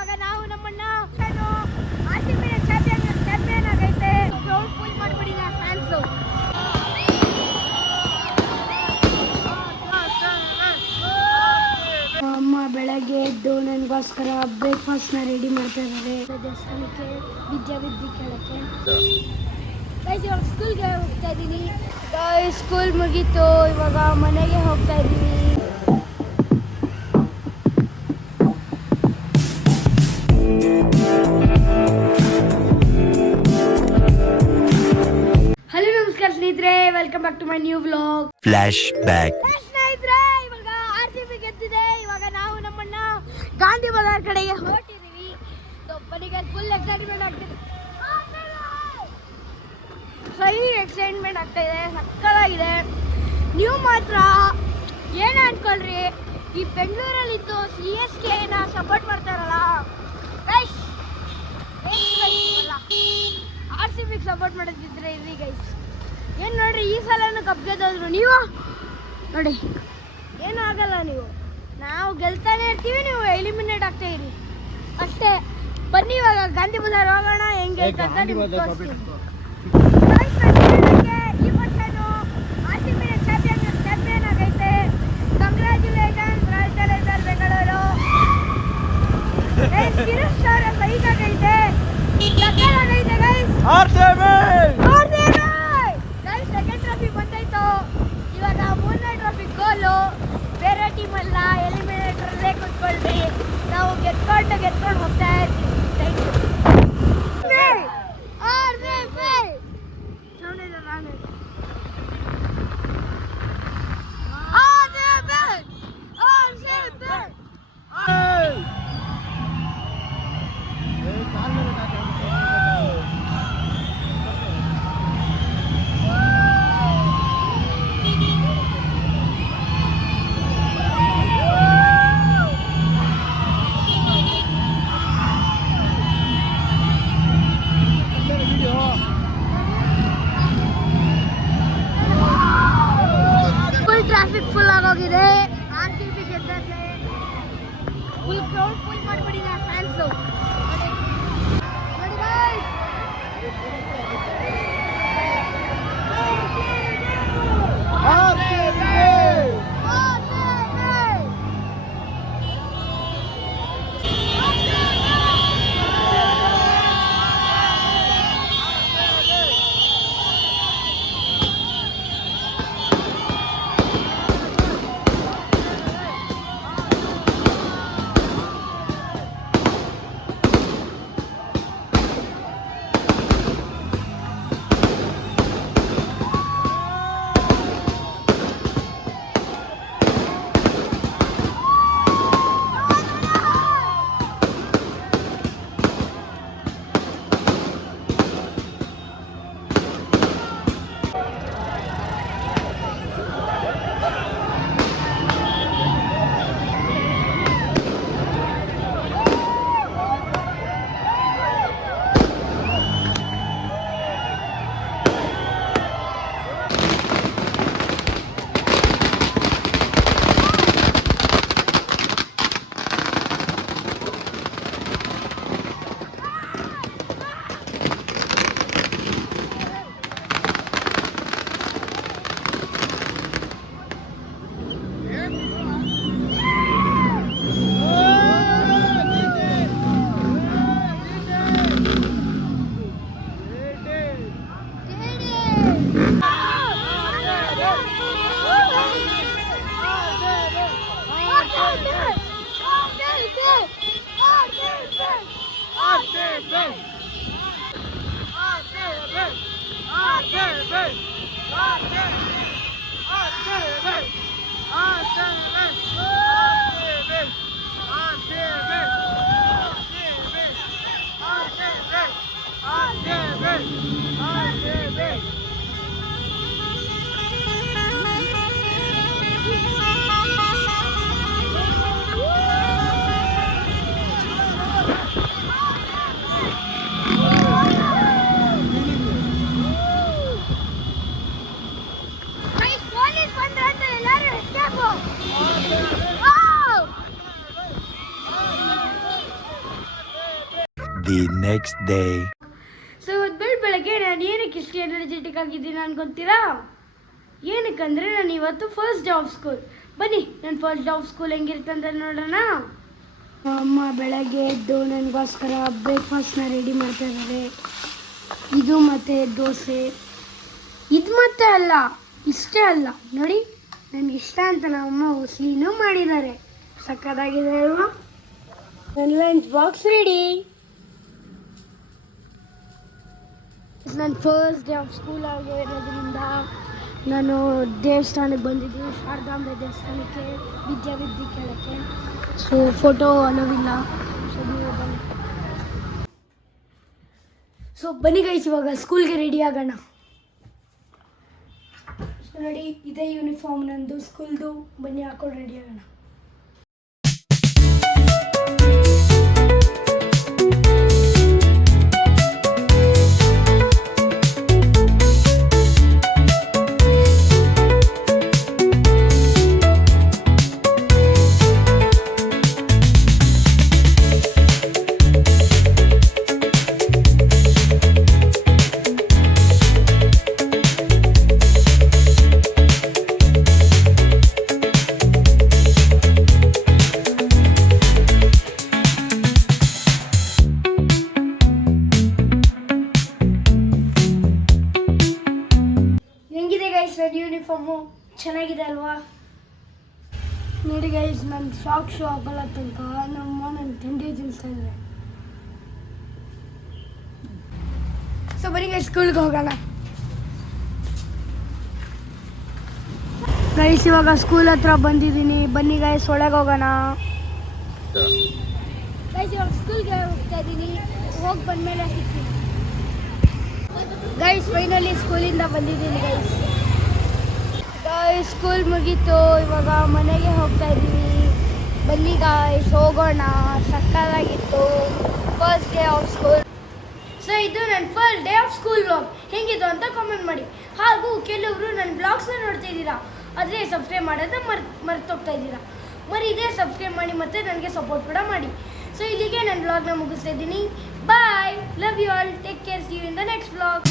ಇವಾಗ ನಾವು ನಮ್ಮನ್ನ ಆರ್ಸಿಬಿ ಚಾಂಪಿಯನ್ ಆಗೈತೆ. ಗ್ರೌಂಡ್ ಫುಲ್ ಮಾಡ್ಬಿಟ್ಟಿದ್ದಾರೆ ಫ್ಯಾನ್ಸ್. ಅಮ್ಮ ಬೆಳಗ್ಗೆ ಎದ್ದು ನನಗೋಸ್ಕರ ಬ್ರೇಕ್ಫಾಸ್ಟ್ನ ರೆಡಿ ಮಾಡ್ತಾ ಇದ್ದಾರೆ. ದೇವಸ್ಥಾನಕ್ಕೆ ವಿದ್ಯಾವಿದ್ಯೆ ಕೇಳಕ್ಕೆ ಇವಾಗ ಸ್ಕೂಲ್ಗೆ ಹೋಗ್ತಾ ಇದ್ದೀನಿ. ಸ್ಕೂಲ್ ಮುಗೀತು, ಇವಾಗ ಮನೆಗೆ ಹೋಗ್ತಾ ಇದ್ದೀನಿ. ಹಲೋ ನಮಸ್ಕಾರ ಸ್ನೇಹಿತರೆ, welcome back to my new vlog. Flashback. ಸ್ನೇಹಿತರೆ, ಇವಾಗ ಆರ್ಸಿಬಿ ಗೆದ್ದಿದೆ. ಇವಾಗ ನಾವು ನಮ್ಮನ್ನ ಗಾಂಧಿ ಬಜಾರ್ ಕಡೆಗೆ ಹೊರಟಿದ್ದೀವಿ. ಬನ್ನಿಗೆ ಫುಲ್ ಎಕ್ಸೈಟ್ಮೆಂಟ್ ಆಗ್ತಿದೆ. ಸಹಿ ಎಕ್ಸೈಟ್ಮೆಂಟ್ ಆಗ್ತಾ ಇದೆ, ಸಕ್ಕತ್ತಾಗಿದೆ. ನೀವು ಮಾತ್ರ ಏನೇ ಅನ್ಕೊಳ್ರಿ, ಈ ಬೆಂಗಳೂರಲ್ಲಿದ್ದು CSKನ ಸಪೋರ್ಟ್ ಮಾಡ್ತಾರಲ್ಲ ಗೈಸ್, ಆರ್ಸಿಬಿಗೆ ಸಪೋರ್ಟ್ ಮಾಡೋದಿದ್ರೆ ಇರಿ ಗೈಸ್. ಏನು ನೋಡ್ರಿ, ಈ ಸಲನೂ ಕಪ್ ಗೆದ್ದೋದ್ರು. ನೀವು ನೋಡಿ ಏನೂ ಆಗಲ್ಲ. ನಾವು ಗೆಲ್ತಾನೆ ಇರ್ತೀವಿ, ನೀವು ಎಲಿಮಿನೇಟ್ ಆಗ್ತಾ ಇರಿ ಅಷ್ಟೇ. ಬನ್ನಿ ಇವಾಗ ಗಾಂಧಿ ಬಜಾರ್ ಹೋಗೋಣ. ಹೆಂಗೆ ಈ ವರ್ಷ ಆರ್ಸಿಬಿ ಚಾಂಪಿಯನ್ ಆಗೈತೆ. Congratulations royal challengers Bengaluru. Girish ಅವರ ಸೈಕಾಗೈತೆ, ಸಕ್ಕತ್ತಾಗೈತೆ ಗೈಸ್. ಸೆಕೆಂಡ್ ಟ್ರೋಫಿ ಬಂದಾಯ್ತು. ಇವಾಗ 3ನೇ ಟ್ರೋಫಿ ಗೋಲು. ಬೇರೆ ಟೀಮೆಲ್ಲ ಎಲಿಮಿನೇಟರಲ್ಲೇ ಕೂತ್ಕೊಳ್ರಿ. ನಾವು ಗೆದ್ಕೊಂಡು ಹೋಗ್ತಾ ಇರ್ತೀವಿ. Thank you. ಟ್ರಾಫಿಕ್ ಫುಲ್ ಆಗೋಗಿದೆ. ಆರ್ಸಿಬಿ ಗೆದ್ದರೆ ಫುಲ್ ಕ್ರೌಡ್ ಫುಲ್ ಮಾಡಿಬಿಟ್ಟಿದ್ದಾರೆ ಫ್ಯಾನ್ಸು. ನೋಡಿ guys, the next day. So ಇವತ್ತು ಬೆಳಗ್ಗೆ ನಾನು ಏನಕ್ಕೆ ಇಷ್ಟು ಎನರ್ಜೆಟಿಕ್ ಆಗಿದ್ದೀನಿ ಅನ್ಕೊಂತೀರಾ? ಏನಕ್ಕಂದರೆ ನಾನು ಇವತ್ತು ಫಸ್ಟ್ ಡೇ ಆಫ್ ಸ್ಕೂಲ್. ಬನ್ನಿ ನನ್ನ ಫಸ್ಟ್ ಡೇ ಆಫ್ ಸ್ಕೂಲ್ ಹೆಂಗಿರುತ್ತೆ ಅಂತ ನೋಡೋಣ. ಅಮ್ಮ ಬೆಳಗ್ಗೆ ಎದ್ದು ನನಗೋಸ್ಕರ ಬ್ರೇಕ್ಫಾಸ್ಟ್ನ ರೆಡಿ ಮಾಡ್ತಾ ಇದ್ದಾರೆ. ಇದು ಮತ್ತು ದೋಸೆ. ಇದು ಮತ್ತೆ ಅಲ್ಲ, ಇಷ್ಟೇ ಅಲ್ಲ, ನೋಡಿ ನನಗೆ ಇಷ್ಟ ಅಂತ ನಮ್ಮಮ್ಮ ಉಸ್ಲಿನೂ ಮಾಡಿದ್ದಾರೆ. ಸಕ್ಕತ್ತಾಗಿದೆ ಅಲ್ವಾ? ನನ್ನ ಲಂಚ್ ಬಾಕ್ಸ್ ರೆಡಿ. ನನ್ನ ಫಸ್ಟ್ ಡೇ ಆಫ್ ಸ್ಕೂಲ್ ಆಗಿರೋದ್ರಿಂದ ನಾನು ದೇವಸ್ಥಾನಕ್ಕೆ ಬಂದಿದ್ದೀನಿ, ಶಾರದಾಂಬೆ ದೇವಸ್ಥಾನಕ್ಕೆ ವಿದ್ಯಾವಿದ್ಯೆ ಕೇಳೋಕ್ಕೆ. ಸೊ ಫೋಟೋ ಅಲೋವಿಲ್ಲ, ಸೊ ನೀವು ಬನ್ನಿ. ಸೊ ಬನ್ನಿ ಗೈಸ್, ಇವಾಗ ಸ್ಕೂಲ್ಗೆ ರೆಡಿ ಆಗೋಣ. ಸೊ ನೋಡಿ, ಇದೇ ಯೂನಿಫಾರ್ಮ್ ನಂದು ಸ್ಕೂಲ್ದು. ಬನ್ನಿ ಹಾಕೊಂಡು ರೆಡಿ ಆಗೋಣ. ನನ್ನ ಯೂನಿಫಾರ್ಮು ಚೆನ್ನಾಗಿದೆ ಅಲ್ವಾ? ನೋಡಿ ಗೈಸ್, ನನ್ನ ಶಾಕ್ ಶೂ ಆಗಲ್ಲ ತನಕ ನಮ್ಮ ನನ್ನ ತಿಂಡಿ ತಿನ್ನಿಸ್ತಾ ಇದ್ದಾರೆ. ಸೊ ಬರೀ ಸ್ಕೂಲ್ಗೆ ಹೋಗೋಣ ಗೈಸ್. ಇವಾಗ ಸ್ಕೂಲ್ ಹತ್ರ ಬಂದಿದ್ದೀನಿ. ಬನ್ನಿ ಗೈಸ್, ಒಳಗೆ ಹೋಗೋಣ. ಗೈಸ್ ಇವಾಗ ಸ್ಕೂಲ್ಗೆ ಹೋಗ್ತಾ ಇದ್ದೀನಿ. ಹೋಗಿ ಬಂದಮೇಲೆ ಸಿಗ್ತೀನಿ ಗೈಸ್. ಫೈನಲಿ ಸ್ಕೂಲಿಂದ ಬಂದಿದ್ದೀನಿ ಗೈಸ್. ಸ್ಕೂಲ್ ಮುಗೀತು, ಇವಾಗ ಮನೆಗೆ ಹೋಗ್ತಾ ಇದ್ದೀವಿ. ಬನ್ನಿ ಗಾಯ್ಸ್, ಹೋಗೋಣ. ಸಕ್ಕತ್ತಾಗಿತ್ತು first day of school. So ಇದು ನನ್ನ first day of school vlog. ಹೇಗಿತ್ತು ಅಂತ ಕಾಮೆಂಟ್ ಮಾಡಿ. ಹಾಗೂ ಕೆಲವರು ನನ್ನ ಬ್ಲಾಗ್ಸ್ನ ನೋಡ್ತಾ ಇದ್ದೀರಾ, ಆದರೆ ಸಬ್ಸ್ಕ್ರೈಬ್ ಮಾಡೋದನ್ನ ಮರ್ತೋಗ್ತಾ ಇದ್ದೀರಾ. ಇದೇ ಸಬ್ಸ್ಕ್ರೈಬ್ ಮಾಡಿ ಮತ್ತು ನನಗೆ ಸಪೋರ್ಟ್ ಕೂಡ ಮಾಡಿ. ಸೊ ಇಲ್ಲಿಗೆ ನನ್ನ ವ್ಲಾಗ್ನ ಮುಗಿಸ್ತಾ ಇದ್ದೀನಿ. Bye, love you all, take care, see you in the next vlog.